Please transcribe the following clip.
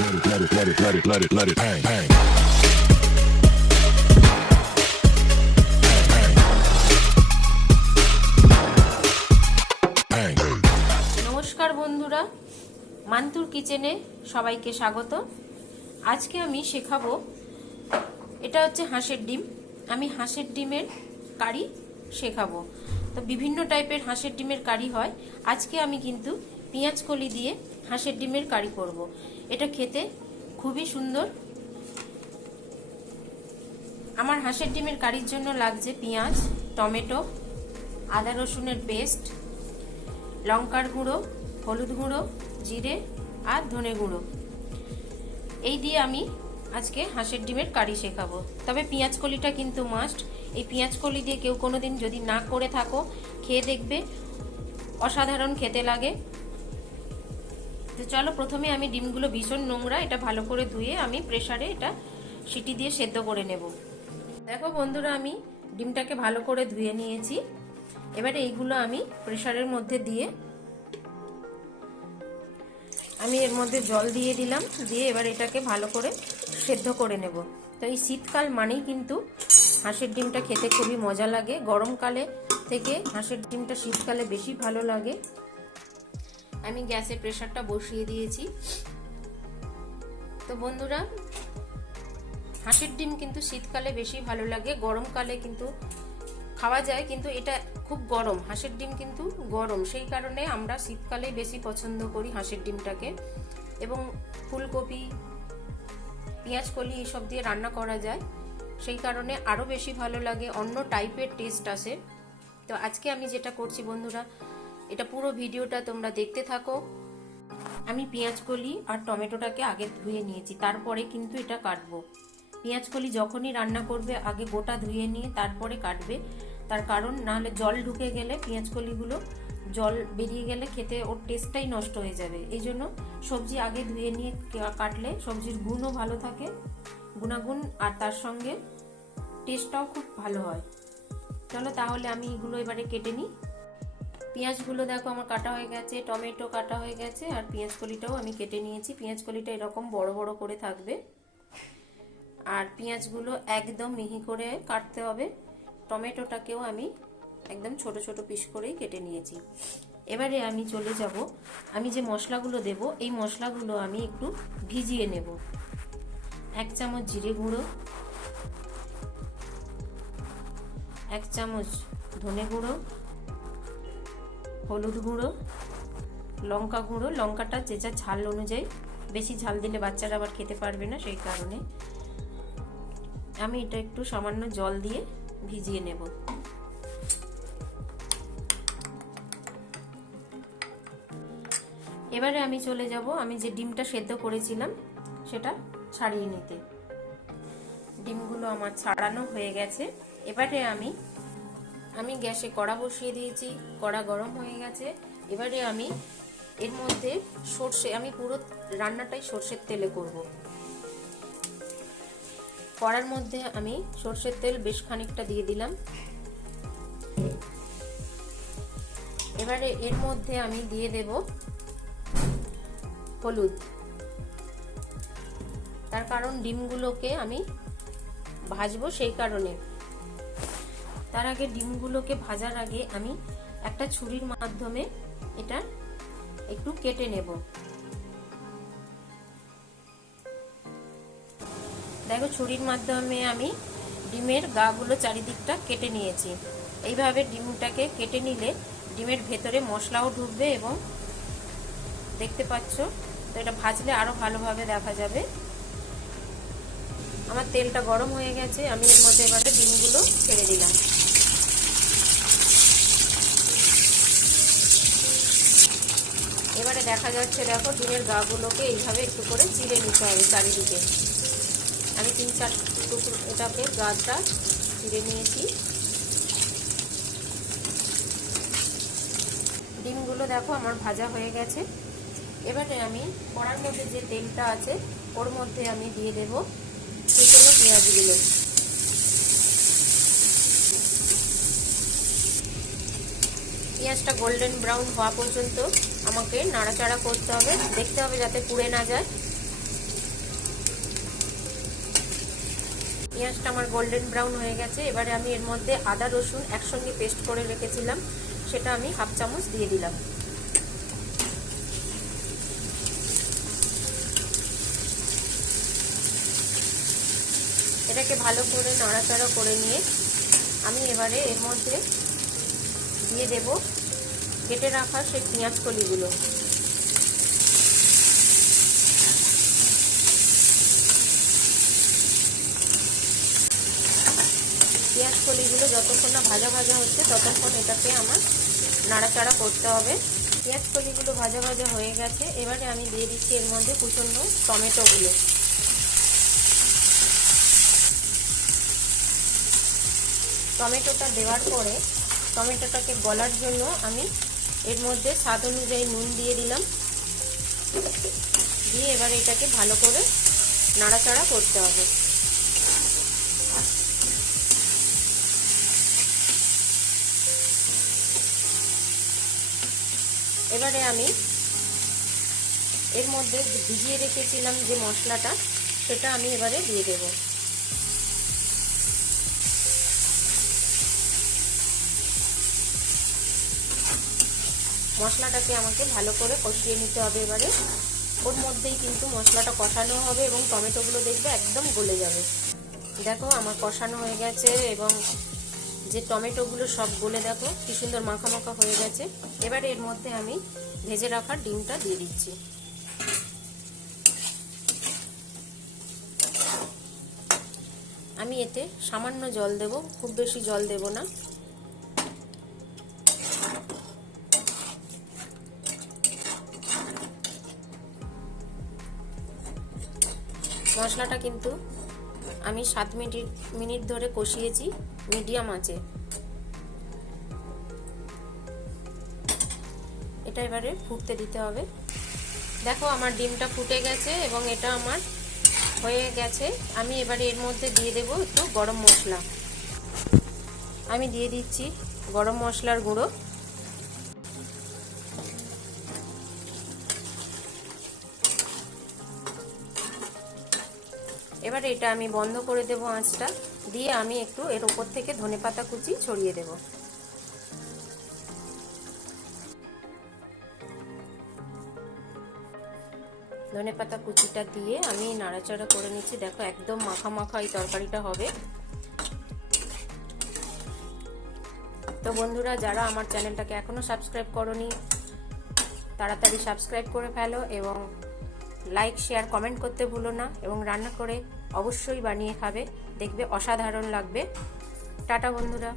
let it bang, bang. নমস্কার বন্ধুরা, মান্তুর কিচেনে সবাইকে স্বাগত। আজকে আমি শেখাবো, এটা হচ্ছে হাঁসের ডিম। আমি হাঁসের ডিমের কারি শেখাবো। তো বিভিন্ন টাইপের হাঁসের ডিমের কারি হয়। আজকে আমি কিন্তু পেঁয়াজ কলি দিয়ে হাঁসের ডিমের কারি করব। এটা খেতে খুবই সুন্দর। আমার হাঁসের ডিমের কারির জন্য লাগছে পেঁয়াজ, টমেটো, আদা রসুনের পেস্ট, লঙ্কার গুঁড়ো, হলুদ গুঁড়ো, জিরে আর ধনে গুঁড়ো। এই দিয়ে আমি আজকে হাঁসের ডিমের কারি শেখাবো। তবে পেঁয়াজ কলিটা কিন্তু মাস্ট। এই পেঁয়াজ কলি দিয়ে কেউ কোনোদিন যদি না করে থাকো, খেয়ে দেখবে, অসাধারণ খেতে লাগে। তো চলো, প্রথমে আমি ডিমগুলো ভীষণ নোংরা, এটা ভালো করে ধুয়ে আমি প্রেসারে এটা সিটি দিয়ে সেদ্ধ করে নেব। দেখো বন্ধুরা, আমি ডিমটাকে ভালো করে ধুয়ে নিয়েছি। এবারে এইগুলো আমি প্রেসারের মধ্যে দিয়ে আমি এর মধ্যে জল দিয়ে দিলাম, দিয়ে এবার এটাকে ভালো করে সেদ্ধ করে নেব। তো এই শীতকাল মানেই কিন্তু হাঁসের ডিমটা খেতে খুবই মজা লাগে। গরমকালে থেকে হাঁসের ডিমটা শীতকালে বেশি ভালো লাগে। আমি গ্যাসের প্রেসারটা বসিয়ে দিয়েছি। তো বন্ধুরা, হাঁসের ডিম কিন্তু শীতকালে বেশি ভালো লাগে, গরমকালে কিন্তু খাওয়া যায়, কিন্তু এটা খুব গরম। হাঁসের ডিম কিন্তু গরম, সেই কারণে আমরা শীতকালে বেশি পছন্দ করি হাঁসের ডিমটাকে। এবং ফুলকপি, পেঁয়াজ কলি এসব দিয়ে রান্না করা যায়, সেই কারণে আরও বেশি ভালো লাগে, অন্য টাইপের টেস্ট আসে। তো আজকে আমি যেটা করছি বন্ধুরা, এটা পুরো ভিডিওটা তোমরা দেখতে থাকো। আমি পেঁয়াজ কলি আর টমেটোটাকে আগে ধুয়ে নিয়েছি, তারপরে কিন্তু এটা কাটবো। পেঁয়াজ কলি যখনই রান্না করবে আগে গোটা ধুয়ে নিয়ে তারপরে কাটবে। তার কারণ, নাহলে জল ঢুকে গেলে পেঁয়াজ কলিগুলো জল বেরিয়ে গেলে খেতে ওর টেস্টটাই নষ্ট হয়ে যাবে। এই জন্য সবজি আগে ধুয়ে নিয়ে কাটলে সবজির গুণও ভালো থাকে, গুণাগুণ, আর তার সঙ্গে টেস্টটাও খুব ভালো হয়। চলো তাহলে আমি এগুলো এবারে কেটে নিই। পেঁয়াজগুলো দেখো আমার কাটা হয়ে গেছে, টমেটো কাটা হয়ে গেছে, আর পেঁয়াজ কলিটাও আমি কেটে নিয়েছি। পেঁয়াজ কলিটা এরকম বড় বড় করে থাকবে, আর পেঁয়াজগুলো একদম মিহি করে কাটতে হবে। টমেটোটাকেও আমি একদম ছোট ছোট পিস করেই কেটে নিয়েছি। এবারে আমি চলে যাব, আমি যে মশলাগুলো দেব, এই মশলাগুলো আমি একটু ভিজিয়ে নেব। 1 চামচ জিরে গুঁড়ো, 1 চামচ ধনে গুঁড়ো, হলুদ গুঁড়ো, লঙ্কা গুঁড়ো। লঙ্কাটা যে যা ঝাল অনুযায়ী, বেশি ঝাল দিলে বাচ্চারা আবার খেতে পারবে না, সেই কারণে আমি এটা একটু সামান্য জল দিয়ে ভিজিয়ে নেব। এবারে আমি চলে যাব, আমি যে ডিমটা সেদ্ধ করেছিলাম সেটা ছাড়িয়ে নিতে। ডিমগুলো আমার ছাড়ানো হয়ে গেছে। এবারে আমি গ্যাসে কড়া বসিয়ে দিয়েছি, কড়া গরম হয়ে গেছে। এবারে আমি এর মধ্যে সর্ষে, আমি পুরো রান্নাটাই সর্ষের তেলে করব। কড়ার মধ্যে আমি সর্ষের তেল বেশ খানিকটা দিয়ে দিলাম। এবারে এর মধ্যে আমি দিয়ে দেব হলুদ, তার কারণ ডিমগুলোকে আমি ভাজবো, সেই কারণে। তার আগে ডিমগুলোকে ভাজার আগে আমি একটা ছুরির মাধ্যমে এটা একটু কেটে নেব। দেখো, ছুরির মাধ্যমে আমি ডিমের গাগুলো চারিদিকটা কেটে নিয়েছি। এইভাবে ডিমটাকে কেটে নিলে ডিমের ভেতরে মশলাও ঢুকবে, এবং দেখতে পাচ্ছ তো এটা ভাজলে আরো ভালোভাবে দেখা যাবে। আমার তেলটা গরম হয়ে গেছে, আমি এর মধ্যে এবারে ডিমগুলো ছেড়ে দিলাম। এবারে দেখা যাচ্ছে, দেখো ডিমের গাগুলোকে এইভাবে একটু করে চিড়ে নিতে হবে চারিদিকে। আমি 3-4 টুকরো এটাকে গাটা চিড়ে নিয়েছি। ডিমগুলো দেখো আমার ভাজা হয়ে গেছে। এবারে আমি কড়ার মধ্যে যে তেলটা আছে ওর মধ্যে আমি দিয়ে দেব কুচনো পেঁয়াজগুলো। পেঁয়াজটা গোল্ডেন ব্রাউন হওয়া পর্যন্ত আমাকে নাড়াচাড়া করতে হবে, দেখতে হবে যাতে পুড়ে না যায়। পেঁয়াজটা আমার গোল্ডেন ব্রাউন হয়ে গেছে। এবারে আমি এর মধ্যে আদা রসুন একসঙ্গে পেস্ট করে রেখেছিলাম, সেটা আমি হাফ চামচ দিয়ে দিলাম। এটাকে ভালো করে নাড়াচাড়া করে নিয়ে আমি এবারে এর মধ্যে দিয়ে দেব কেটে রাখা সেই পেঁয়াজ কলিগুলো। পেঁয়াজ কলিগুলো যতক্ষণ না ভাজা ভাজা হচ্ছে ততক্ষণ এটাকে আমার নাড়াচাড়া করতে হবে। পেঁয়াজ কলিগুলো ভাজা ভাজা হয়ে গেছে। এবারে আমি দিয়ে দিচ্ছি এর মধ্যে কুচনো টমেটোগুলো। টমেটোটা দেওয়ার পরে টমেটোটাকে গলার জন্য আমি এর মধ্যে স্বাদ অনুযায়ী নুন দিয়ে দিলাম। দিয়ে এবার এটাকে ভালো করে নাড়াচাড়া করতে হবে। এবারে আমি এর মধ্যে ভিজিয়ে রেখেছিলাম যে মশলাটা, সেটা আমি এবারে দিয়ে দেব। মশলাটাকে আমাকে ভালো করে কষিয়ে নিতে হবে। এবারে ওর মধ্যেই কিন্তু মশলাটা কষানো হবে এবং টমেটোগুলো দেখবে একদম গলে যাবে। দেখো আমার কষানো হয়ে গেছে এবং যে টমেটোগুলো সব গলে দেখো কি সুন্দর মাখা মাখা হয়ে গেছে। এবারে এর মধ্যে আমি ভেজে রাখা ডিমটা দিয়ে দিচ্ছি। আমি এতে সামান্য জল দেব, খুব বেশি জল দেব না। মশলাটা কিন্তু আমি 7 মিনিট ধরে কষিয়েছি মিডিয়াম আঁচে। এটা এবারে ফুটতে দিতে হবে। দেখো আমার ডিমটা ফুটে গেছে এবং এটা আমার হয়ে গেছে। আমি এবারে এর মধ্যে দিয়ে দেব একটু গরম মশলা। আমি দিয়ে দিচ্ছি গরম মশলার গুঁড়ো। এবারে এটা আমি বন্ধ করে দেব আঁচটা, দিয়ে আমি একটু এর উপর থেকে ধনেপাতা কুচি ছড়িয়ে দেব। ধনেপাতা কুচিটা দিয়ে আমি নাড়াচাড়া করে নিচ্ছি। দেখো একদম মাখা মাখা এই তরকারিটা হবে। তো বন্ধুরা, যারা আমার চ্যানেলটাকে এখনো সাবস্ক্রাইব করোনি তাড়াতাড়ি সাবস্ক্রাইব করে ফেলো এবং লাইক শেয়ার কমেন্ট করতে ভুলো না, এবং রান্না করে অবশ্যই বানিয়ে খাবে, দেখবে অসাধারণ লাগবে। টাটা বন্ধুরা।